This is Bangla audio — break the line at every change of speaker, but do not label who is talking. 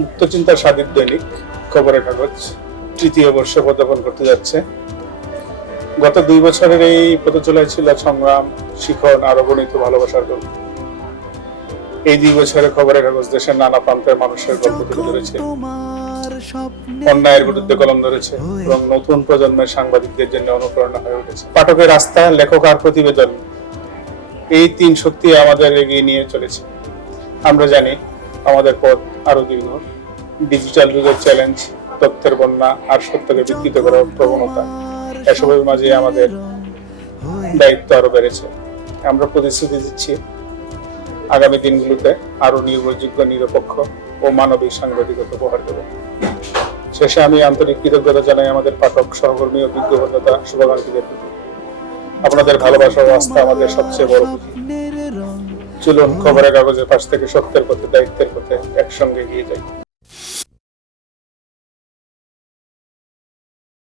মুক্তচিন্তার স্বাধীন দৈনিক খবরের কাগজ তৃতীয় বর্ষে পদার্পণ করতে যাচ্ছে। গত দুই বছরের এই পথ চলায় ছিল সংগ্রাম শিখন আর অগণিত ভালোবাসার গল্প। এই দুই বছরে খবরের কাগজ দেশের নানা প্রান্তের মানুষের গল্প তুলে ধরেছে। অন্যায়ের বিরুদ্ধে কলম ধরেছে এবং নতুন প্রজন্মের সাংবাদিকদের জন্য অনুপ্রেরণা হয়ে উঠেছে। পাঠকের রাস্তা লেখক আর প্রতিবেদন এই তিন শক্তি আমাদের এগিয়ে নিয়ে চলেছে। আমরা জানি আমাদের পথ আরও দীর্ঘ। ডিজিটাল যুগের চ্যালেঞ্জ তথ্যের বন্যা আর সত্যকে বিকৃত করার প্রবণতা। এসবের মাঝে আমাদের দায়িত্ব আরও বেড়েছে। আমরা প্রতিশ্রুতি দিচ্ছি আগামী দিনগুলোতে আরও নির্ভরযোগ্য, নিরপেক্ষ ও মানবিক সাংবাদিকতা উপহার দেব। শেষে আমি আন্তরিক কৃতজ্ঞতা জানাই আমাদের পাঠক, সহকর্মী ও বিজ্ঞতা শুভাকাঙ্ক্ষীদের আপনাদের ভালোবাসা ও আস্থা আমাদের সবচেয়ে বড় পুঁজি। চলুন খবরের কাগজের পাশ থেকে সত্যের পথে দায়িত্বের পথে একসঙ্গে এগিয়ে যাই।